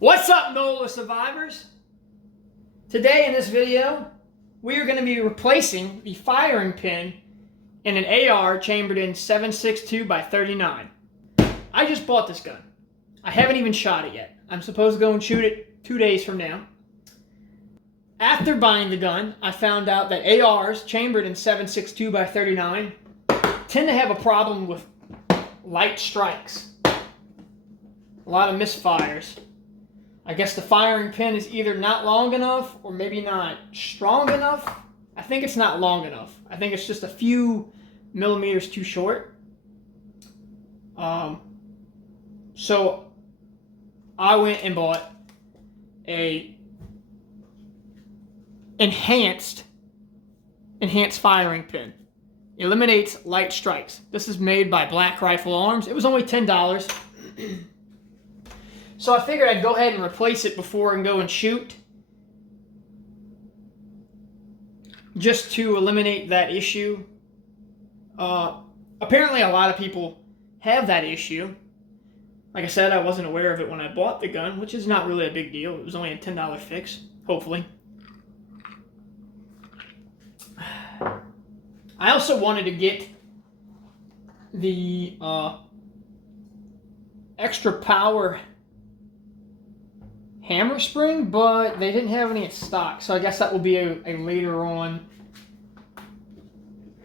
What's up, NOLA survivors? Today in this video, we are going to be replacing the firing pin in an AR chambered in 7.62 by 39. I just bought this gun. I haven't even shot it yet. I'm supposed to go and shoot it 2 days from now. After buying the gun, I found out that ARs chambered in 7.62 by 39 tend to have a problem with light strikes. A lot of misfires. I guess the firing pin is either not long enough or maybe not strong enough. I think it's not long enough. I think it's just a few millimeters too short. So I went and bought a enhanced firing pin. It eliminates light strikes. This is made by Black Rifle Arms. It was only $10. So I figured I'd go ahead and replace it before I can go and shoot, just to eliminate that issue. Apparently a lot of people have that issue. Like I said, I wasn't aware of it when I bought the gun, which is not really a big deal. It was only a $10 fix, hopefully. I also wanted to get the extra power hammer spring, but they didn't have any in stock, so I guess that will be a later on,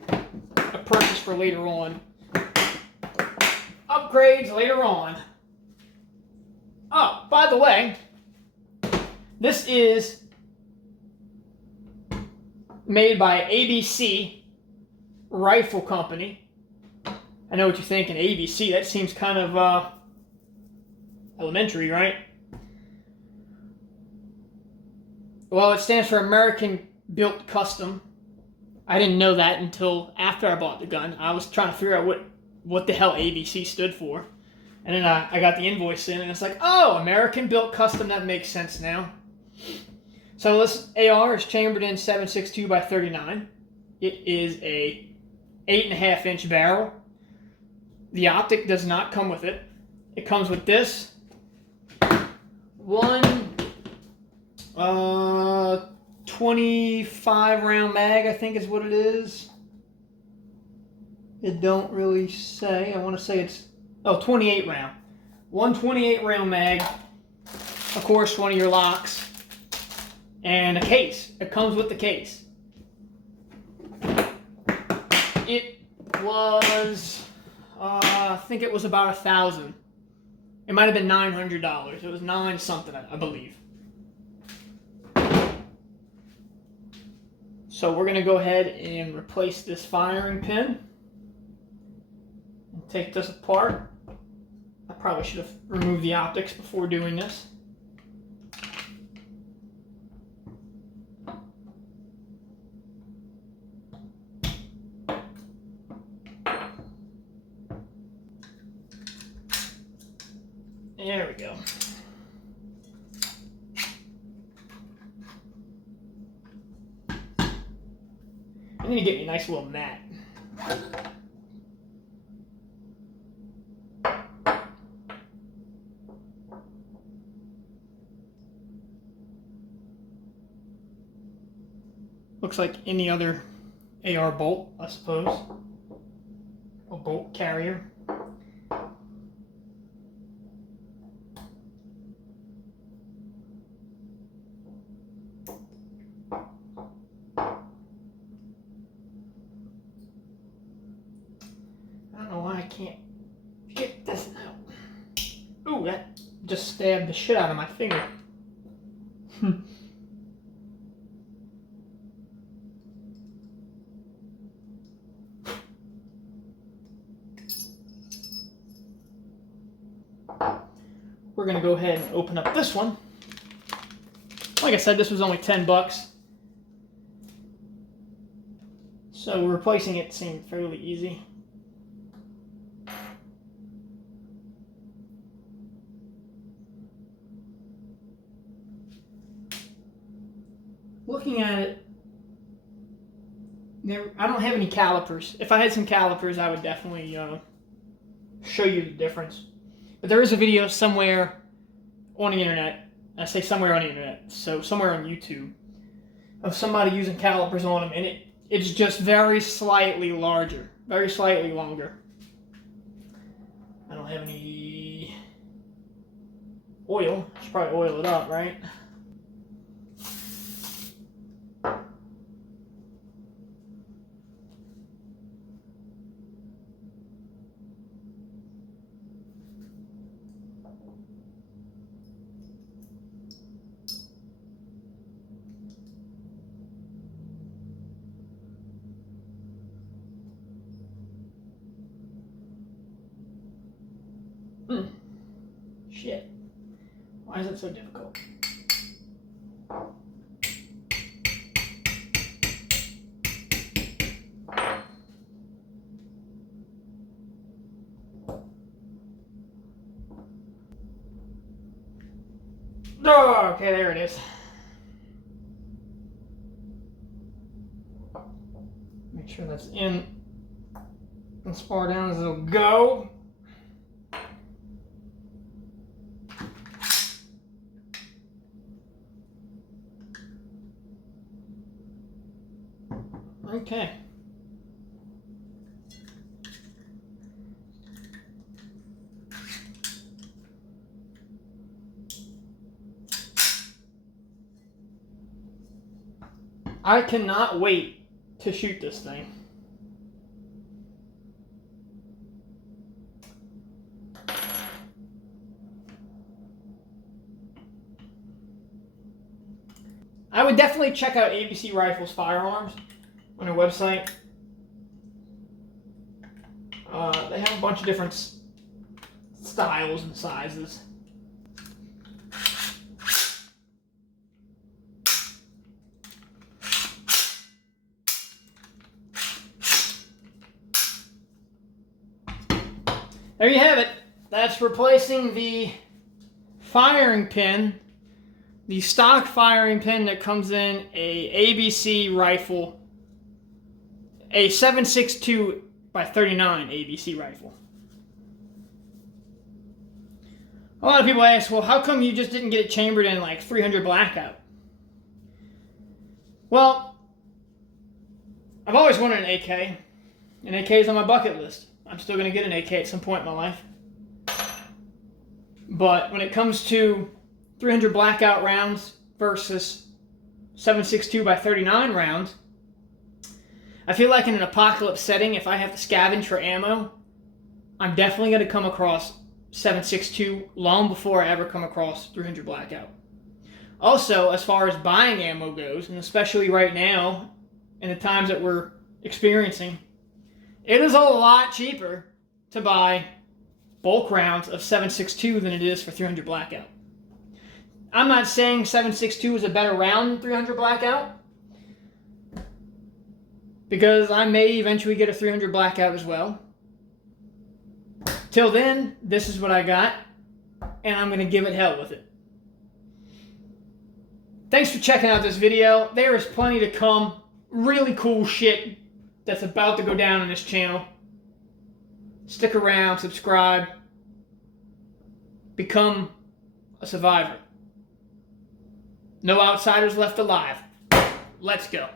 a purchase for later on. Upgrades later on. Oh, by the way, this is made by ABC Rifle Company. I know what you're thinking, ABC, that seems kind of elementary, right? Well, it stands for American Built Custom. I didn't know that until after I bought the gun. I was trying to figure out what the hell ABC stood for. And then I got the invoice in, and it's like, oh, American Built Custom, that makes sense now. So this AR is chambered in 7.62 by 39. It is a 8.5-inch barrel. The optic does not come with it. It comes with this. One 25 round mag, I think is what it is. It don't really say. I want to say it's 28 round. One 28 round mag. Of course, one of your locks. And a case. It comes with the case. It was, I think it was about $1,000. It might have been $900. It was $9 something, I believe. So we're going to go ahead and replace this firing pin. And take this apart. I probably should have removed the optics before doing this. There we go. I need to get me a nice little mat. Looks like any other AR bolt, I suppose. A bolt carrier. I can't get this out. Ooh, that just stabbed the shit out of my finger. We're gonna go ahead and open up this one. Like I said, this was only $10. So replacing it seemed fairly easy. Looking at it, I don't have any calipers. If I had some calipers, I would definitely show you the difference. But there is a video somewhere on the internet I say somewhere on the internet, so somewhere on YouTube, of somebody using calipers on them, and it's just very slightly larger, very slightly longer. I don't have any oil. I should probably oil it up, right? Shit. Why is it so difficult? Oh, okay, there it is. Make sure that's in as far down as it'll go. Okay. I cannot wait to shoot this thing. I would definitely check out ABC Rifles Firearms on their website. They have a bunch of different styles and sizes. There you have it. That's replacing the firing pin, the stock firing pin that comes in a ABC rifle, a 7.62 by 39 ABC rifle. A lot of people ask, well, how come you just didn't get it chambered in like 300 blackout? Well, I've always wanted an AK. An AK is on my bucket list. I'm still going to get an AK at some point in my life. But when it comes to 300 blackout rounds versus 7.62 by 39 rounds, I feel like in an apocalypse setting, if I have to scavenge for ammo, I'm definitely going to come across 7.62 long before I ever come across 300 blackout. Also, as far as buying ammo goes, and especially right now, in the times that we're experiencing, it is a lot cheaper to buy bulk rounds of 7.62 than it is for 300 blackout. I'm not saying 7.62 is a better round than 300 blackout, because I may eventually get a 300 blackout as well. Till then, this is what I got, and I'm going to give it hell with it. Thanks for checking out this video. There is plenty to come. Really cool shit that's about to go down on this channel. Stick around, subscribe, become a survivor. No outsiders left alive. Let's go.